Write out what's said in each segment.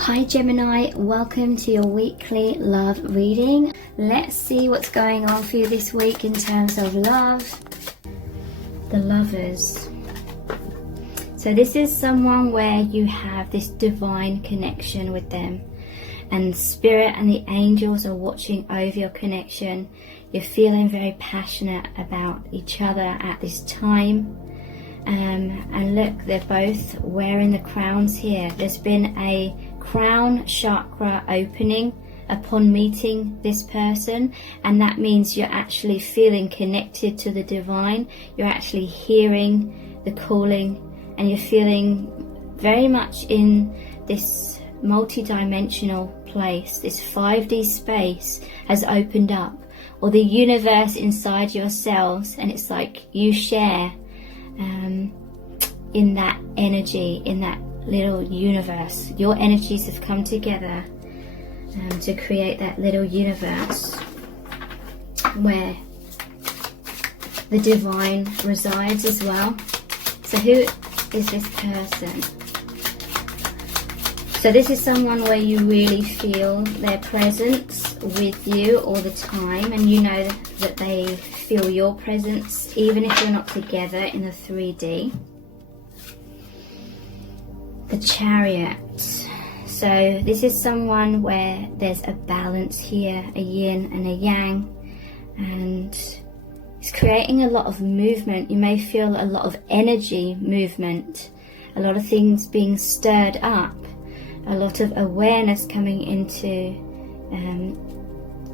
Hi Gemini, welcome to your weekly love reading. Let's see what's going on for you this week in terms of love. The Lovers. So this is someone where you have this divine connection with them, and Spirit and the angels are watching over your connection. You're feeling very passionate about each other at this time. And look, they're both wearing the crowns here. There's been a crown chakra opening upon meeting this person, and that means you're actually feeling connected to the divine. You're actually hearing the calling, and you're feeling very much in this multi-dimensional place. This 5D space has opened up, or the universe inside yourselves, and it's like you share in that energy, in that little universe. Your energies have come together to create that little universe where the divine resides as well. So who is this person? So this is someone where you really feel their presence with you all the time, and you know that they feel your presence even if you're not together in the 3D. The Chariot. So this is someone where there's a balance here, a yin and a yang, and it's creating a lot of movement. You may feel a lot of energy movement, a lot of things being stirred up, a lot of awareness coming into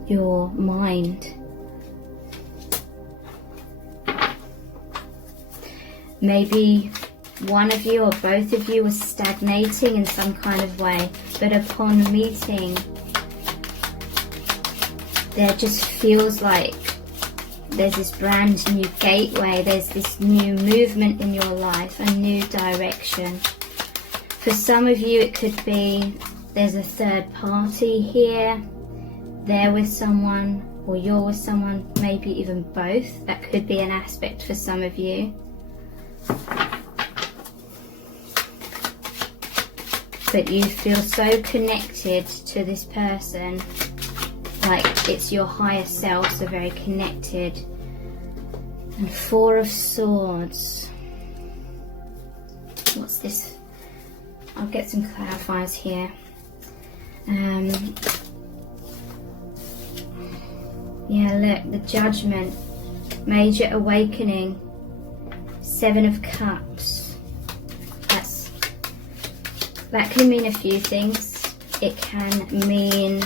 your mind. Maybe one of you or both of you was stagnating in some kind of way, but upon meeting, there just feels like there's this brand new gateway, there's this new movement in your life, a new direction. For some of you it could be there's a third party here, they're with someone or you're with someone, maybe even both. That could be an aspect for some of you. But you feel so connected to this person, like it's your higher self, so very connected. And 4 of Swords. What's this? I'll get some clarifiers here. Yeah, look, the Judgment, major awakening, 7 of Cups. That can mean a few things. It can mean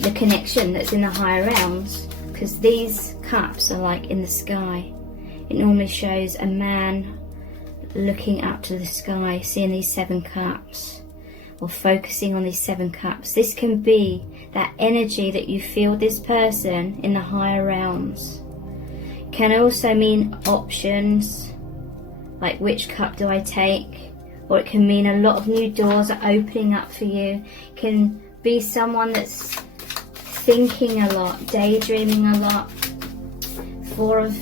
the connection that's in the higher realms, because these cups are like in the sky. It normally shows a man looking up to the sky, seeing these 7 cups, or focusing on these 7 cups. This can be that energy that you feel this person in the higher realms. It can also mean options, like which cup do I take? Or it can mean a lot of new doors are opening up for you. It can be someone that's thinking a lot, daydreaming a lot. 4 of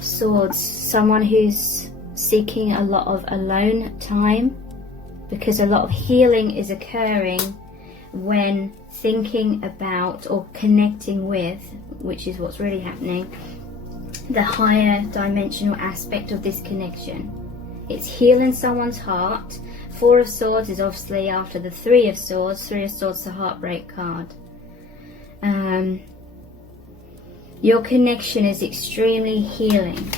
Swords, someone who's seeking a lot of alone time, because a lot of healing is occurring when thinking about or connecting with, which is what's really happening, the higher dimensional aspect of this connection. It's healing someone's heart. 4 of Swords is obviously after the 3 of Swords. 3 of Swords is a heartbreak card. Your connection is extremely healing.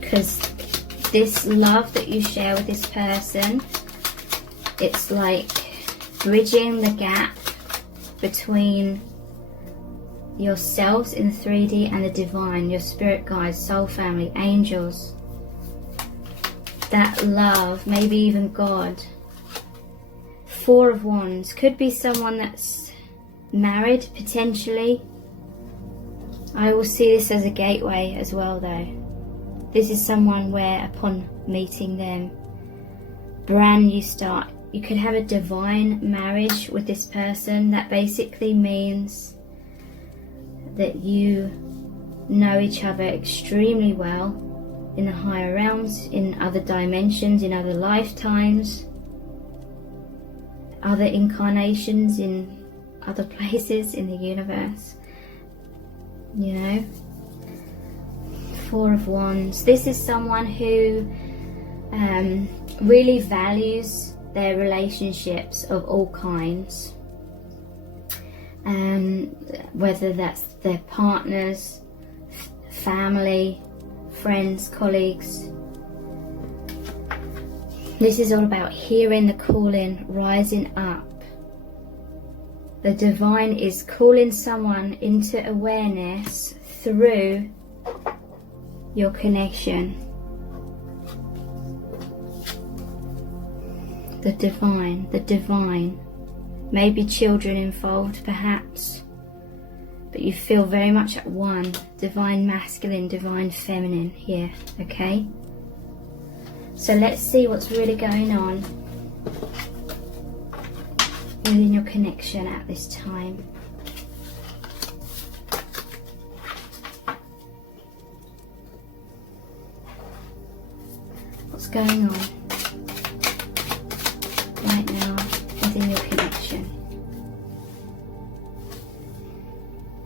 Because this love that you share with this person, it's like bridging the gap between yourselves in 3D and the divine, your spirit guides, soul family, angels. That love, maybe even God. 4 of Wands, could be someone that's married potentially. I will see this as a gateway as well though. This is someone where upon meeting them, brand new start. You could have a divine marriage with this person. That basically means that you know each other extremely well. in the higher realms, in other dimensions, in other lifetimes, other incarnations, in other places in the universe. You know, Four of Wands. This is someone who really values their relationships of all kinds, whether that's their partners, family, friends, colleagues. This is all about hearing the calling, rising up. The divine is calling someone into awareness through your connection. The divine. Maybe children involved perhaps, but you feel very much at one. Divine masculine, divine feminine here, okay? So let's see what's really going on within your connection at this time. What's going on right now within your connection?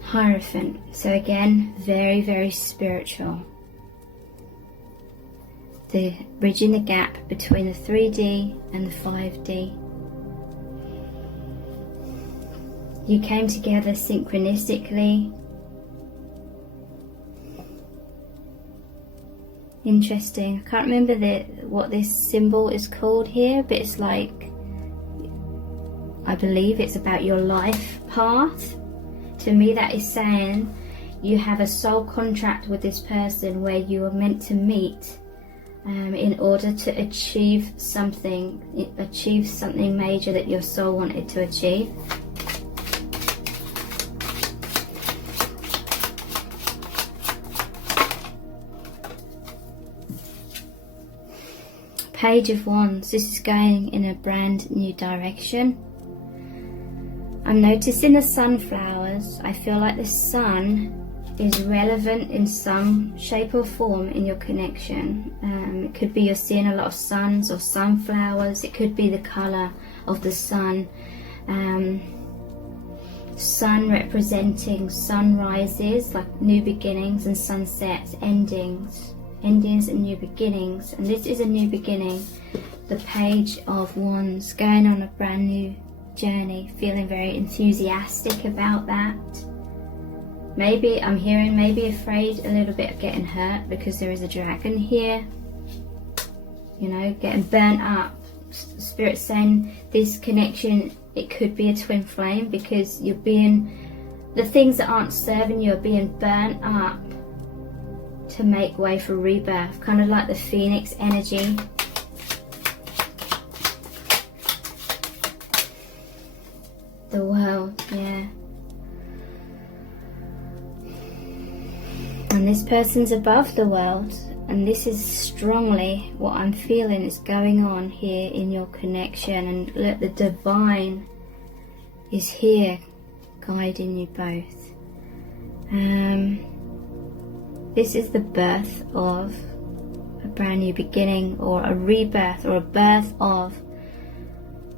Hierophant. So again, very, very spiritual. Bridging the gap between the 3D and the 5D. You came together synchronistically. Interesting. I can't remember what this symbol is called here, but it's like, I believe it's about your life path. To me, that is saying you have a soul contract with this person where you are meant to meet in order to achieve something major that your soul wanted to achieve. Page of Wands. This is going in a brand new direction. I'm noticing the sunflowers. I feel like the sun is relevant in some shape or form in your connection. It could be you're seeing a lot of suns or sunflowers. It could be the colour of the sun. Sun representing sunrises, like new beginnings, and sunsets, endings and new beginnings. And this is a new beginning. The Page of Wands, going on a brand new journey, feeling very enthusiastic about that. Maybe I'm hearing, maybe afraid a little bit of getting hurt because there is a dragon here. You know, getting burnt up. Spirit saying this connection, it could be a twin flame because you're being, the things that aren't serving you are being burnt up to make way for rebirth, kind of like the phoenix energy. The world, yeah. And this person's above the world, and this is strongly what I'm feeling is going on here in your connection. And look, the divine is here guiding you both. This is the birth of a brand new beginning, or a rebirth, or a birth of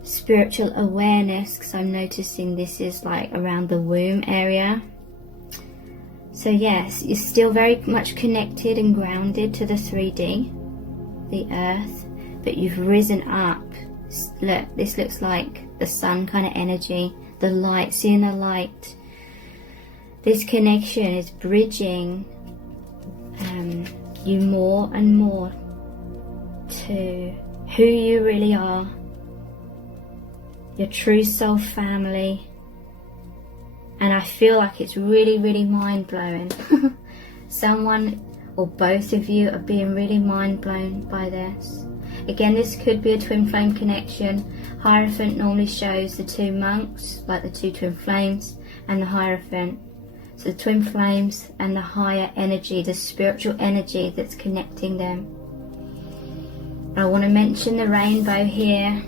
spiritual awareness, because I'm noticing this is like around the womb area. So yes, you're still very much connected and grounded to the 3D, the earth, but you've risen up. Look, this looks like the sun kind of energy, the light, seeing the light. This connection is bridging you more and more to who you really are, your true soul family. And I feel like it's really, really mind-blowing. Someone or both of you are being really mind-blown by this. Again, this could be a twin flame connection. Hierophant normally shows the two monks, like the two twin flames, and the Hierophant. So the twin flames and the higher energy, the spiritual energy that's connecting them. I want to mention the rainbow here.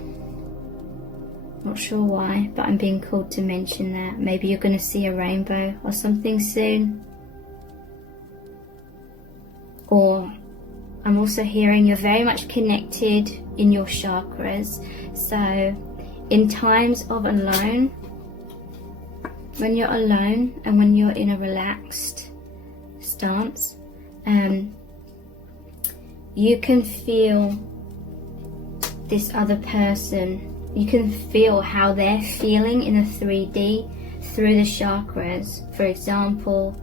Not sure why, but I'm being called to mention that. Maybe you're going to see a rainbow or something soon. Or I'm also hearing you're very much connected in your chakras. So in times of alone, when you're alone and when you're in a relaxed stance, you can feel this other person. You can feel how they're feeling in the 3D through the chakras. For example,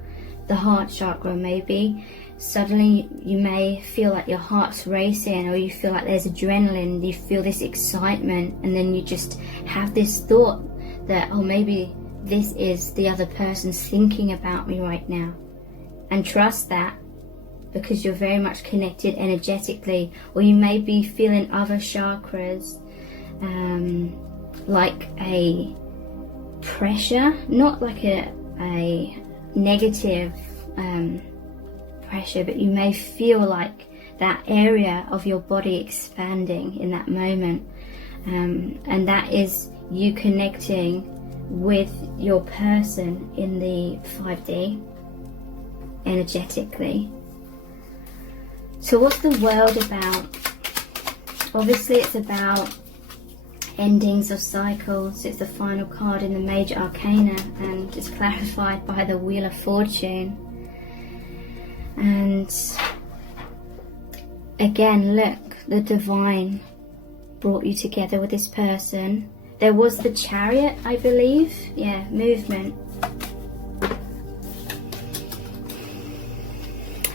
the heart chakra, maybe suddenly you may feel like your heart's racing, or you feel like there's adrenaline, you feel this excitement, and then you just have this thought that, oh, maybe this is the other person's thinking about me right now. And trust that, because you're very much connected energetically. Or you may be feeling other chakras, like a pressure, not like a negative pressure, but you may feel like that area of your body expanding in that moment, and that is you connecting with your person in the 5D energetically. So what's the world about? Obviously it's about endings of cycles. It's the final card in the major arcana, and it's clarified by the Wheel of Fortune. And again, look, the divine brought you together with this person. There was the Chariot, I believe. Yeah, movement.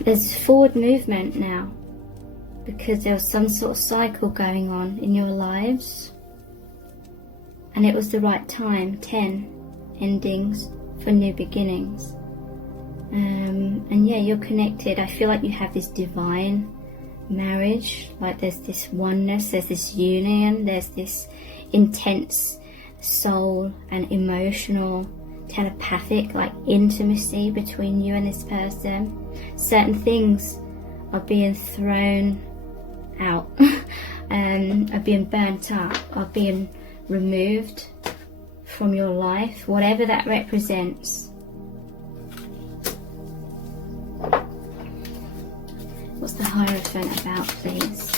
There's forward movement now, because there was some sort of cycle going on in your lives, and it was the right time. 10 endings for new beginnings. And yeah, you're connected. I feel like you have this divine marriage, like there's this oneness, there's this union, there's this intense soul and emotional, telepathic, like intimacy between you and this person. Certain things are being thrown out, are being burnt up, are being removed from your life, whatever that represents. What's the Hierophant about, please?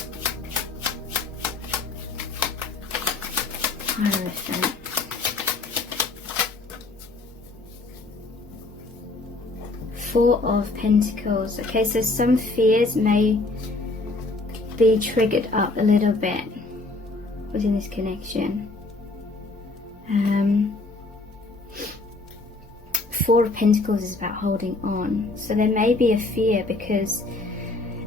Hierophant. Four of Pentacles. Okay, so some fears may be triggered up a little bit within this connection. Four of Pentacles is about holding on. So there may be a fear because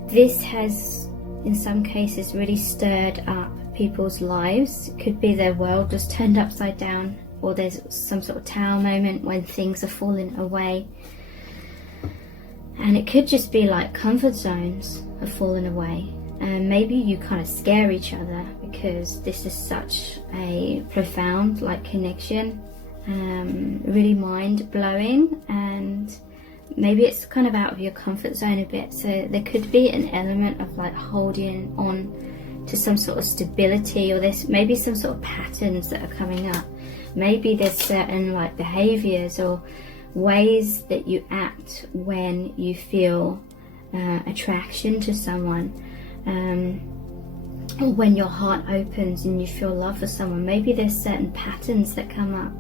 this has, in some cases, really stirred up people's lives. It could be their world just turned upside down, or there's some sort of tower moment when things are falling away. And it could just be like comfort zones are falling away. And maybe you kind of scare each other because this is such a profound like connection, really mind-blowing, and maybe it's kind of out of your comfort zone a bit. So there could be an element of like holding on to some sort of stability, or there's maybe some sort of patterns that are coming up. Maybe there's certain like behaviors or ways that you act when you feel attraction to someone, or when your heart opens and you feel love for someone. Maybe there's certain patterns that come up,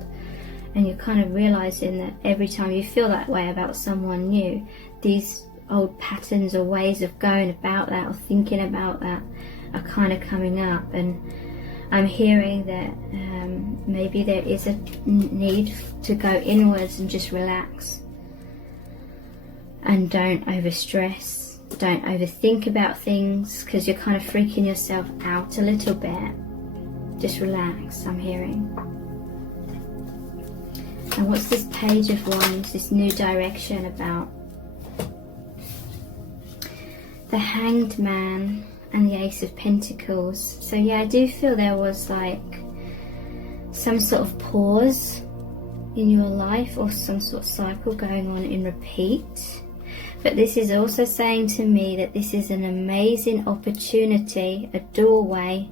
and you're kind of realizing that every time you feel that way about someone new, these old patterns or ways of going about that or thinking about that are kind of coming up. And I'm hearing that maybe there is a need to go inwards and just relax, and don't overstress, don't overthink about things, because you're kind of freaking yourself out a little bit. Just relax, I'm hearing. And what's this Page of Wands, this new direction about? The Hanged Man and the Ace of Pentacles. So yeah, I do feel there was like some sort of pause in your life, or some sort of cycle going on in repeat. But this is also saying to me that this is an amazing opportunity, a doorway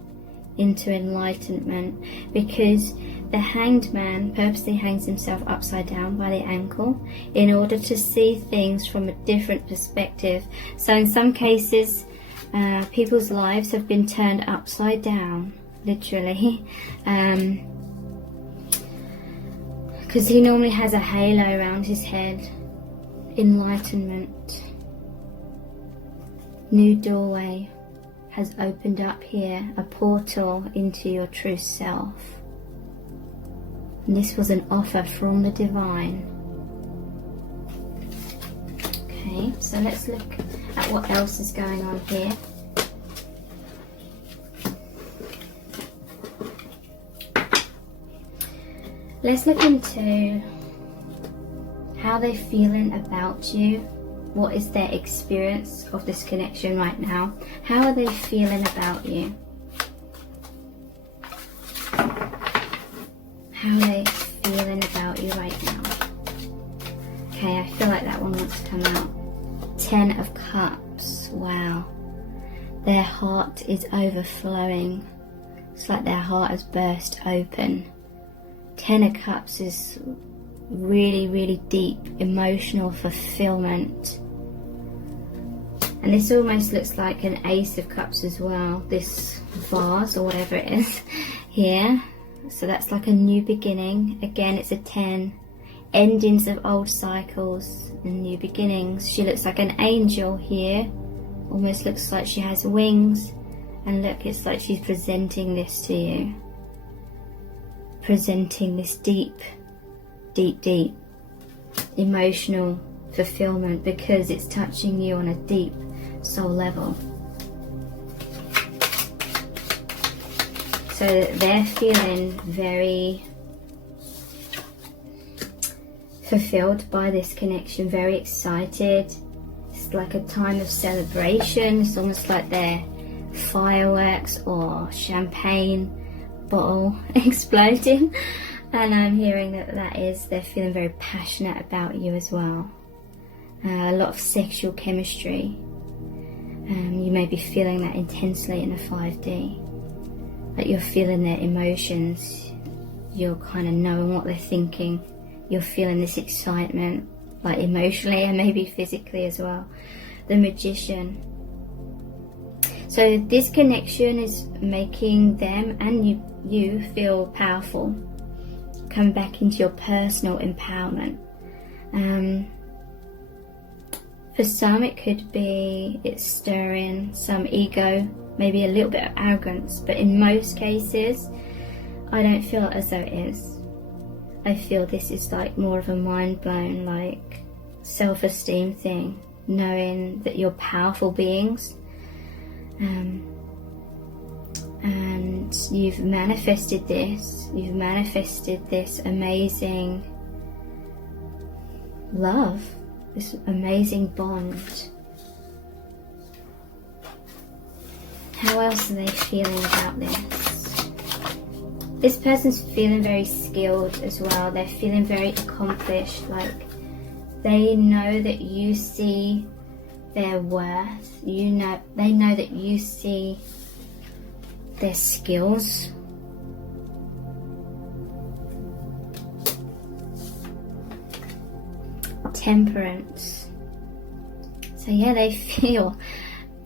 into enlightenment, because the Hanged Man purposely hangs himself upside down by the ankle in order to see things from a different perspective. So in some cases, People's lives have been turned upside down, literally. Because he normally has a halo around his head. Enlightenment. New doorway has opened up here, a portal into your true self. And this was an offer from the divine. Okay, so let's look at what else is going on here. Let's look into how they're feeling about you. What is their experience of this connection right now? How are they feeling about you? How are they feeling about you right now? Okay, I feel like that one wants to come out. 10 of Cups. Wow. Their heart is overflowing. It's like their heart has burst open. 10 of Cups is really, really deep emotional fulfillment. And this almost looks like an Ace of Cups as well. This vase or whatever it is here. So that's like a new beginning. Again, it's a 10. Endings of old cycles and new beginnings. She looks like an angel here. Almost looks like she has wings. And look, it's like she's presenting this to you. Presenting this deep, deep, deep emotional fulfillment, because it's touching you on a deep soul level. So they're feeling very fulfilled by this connection, very excited. It's like a time of celebration. It's almost like they're fireworks or champagne bottle exploding. And I'm hearing that they're feeling very passionate about you as well. A lot of sexual chemistry. You may be feeling that intensely in a 5D. That you're feeling their emotions. You're kind of knowing what they're thinking. You're feeling this excitement, like emotionally and maybe physically as well. The Magician. So this connection is making them and you feel powerful. Come back into your personal empowerment. For some it could be it's stirring some ego, maybe a little bit of arrogance, but in most cases I don't feel as though it is. I feel this is like more of a mind blown, like self-esteem thing, knowing that you're powerful beings. And you've manifested this amazing love, this amazing bond. How else are they feeling about this? This person's feeling very skilled as well. They're feeling very accomplished, like they know that you see their worth. They know that you see their skills. Temperance. So yeah, they feel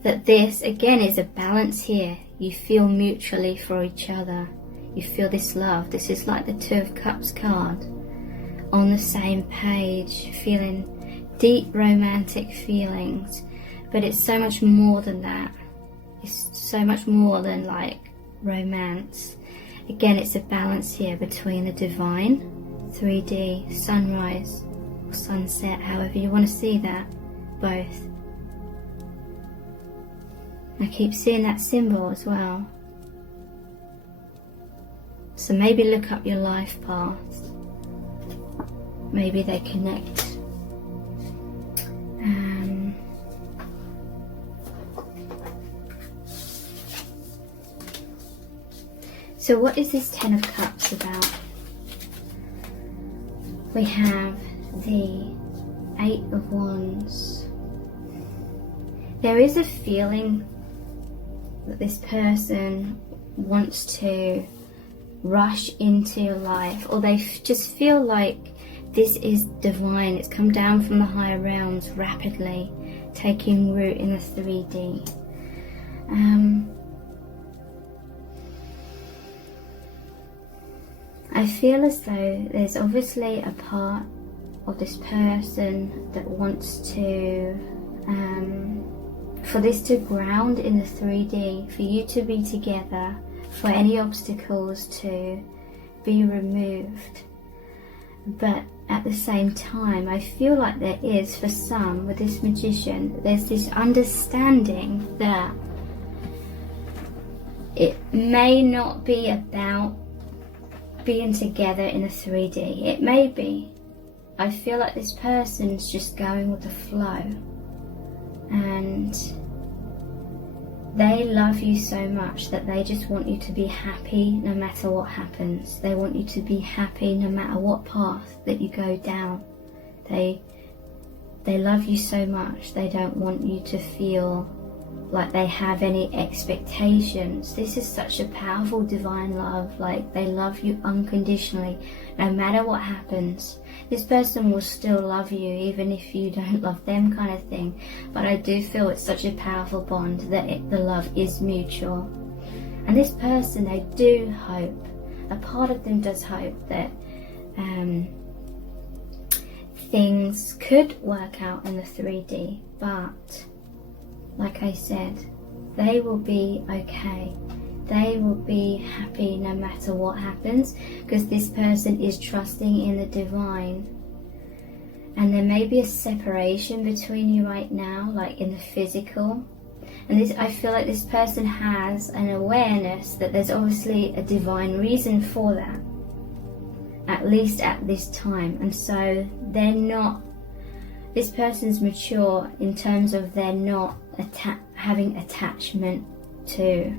that this again is a balance here. You feel mutually for each other. You feel this love. This is like the 2 of Cups card. On the same page, feeling deep romantic feelings. But it's so much more than that. It's so much more than like romance. Again, it's a balance here between the divine, 3D, sunrise or sunset, however you want to see that, both. I keep seeing that symbol as well. So maybe look up your life path. Maybe they connect. So what is this 10 of Cups about? We have the 8 of Wands. There is a feeling that this person wants to rush into your life, or they just feel like this is divine. It's come down from the higher realms rapidly, taking root in the 3D. I feel as though there's obviously a part of this person that wants to, for this to ground in the 3D, for you to be together, for any obstacles to be removed. But at the same time, I feel like there is, for some, with this magician, there's this understanding that it may not be about being together in a 3D. It may be. I feel like this person's just going with the flow, and they love you so much that they just want you to be happy no matter what happens. They want you to be happy no matter what path that you go down. They love you so much, they don't want you to feel like they have any expectations. This is such a powerful divine love. Like, they love you unconditionally no matter what happens. This person will still love you even if you don't love them, kind of thing. But I do feel it's such a powerful bond that the love is mutual. And this person, they do hope, a part of them does hope that things could work out in the 3D, but like I said, they will be okay. They will be happy no matter what happens, because this person is trusting in the divine. And there may be a separation between you right now, like in the physical. And this, I feel like this person has an awareness that there's obviously a divine reason for that, at least at this time. And so they're not, this person's mature in terms of they're not having attachment to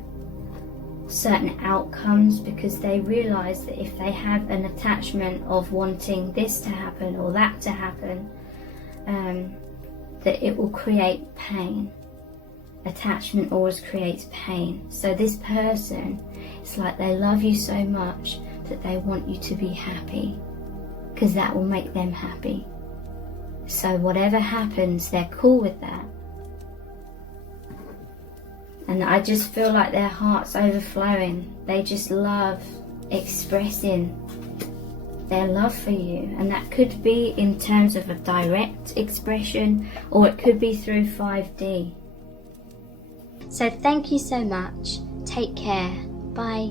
certain outcomes, because they realize that if they have an attachment of wanting this to happen or that to happen, that it will create pain. Attachment always creates pain. So this person, it's like they love you so much that they want you to be happy, because that will make them happy. So whatever happens, they're cool with that. And I just feel like their heart's overflowing. They just love expressing their love for you. And that could be in terms of a direct expression, or it could be through 5D. So thank you so much. Take care. Bye.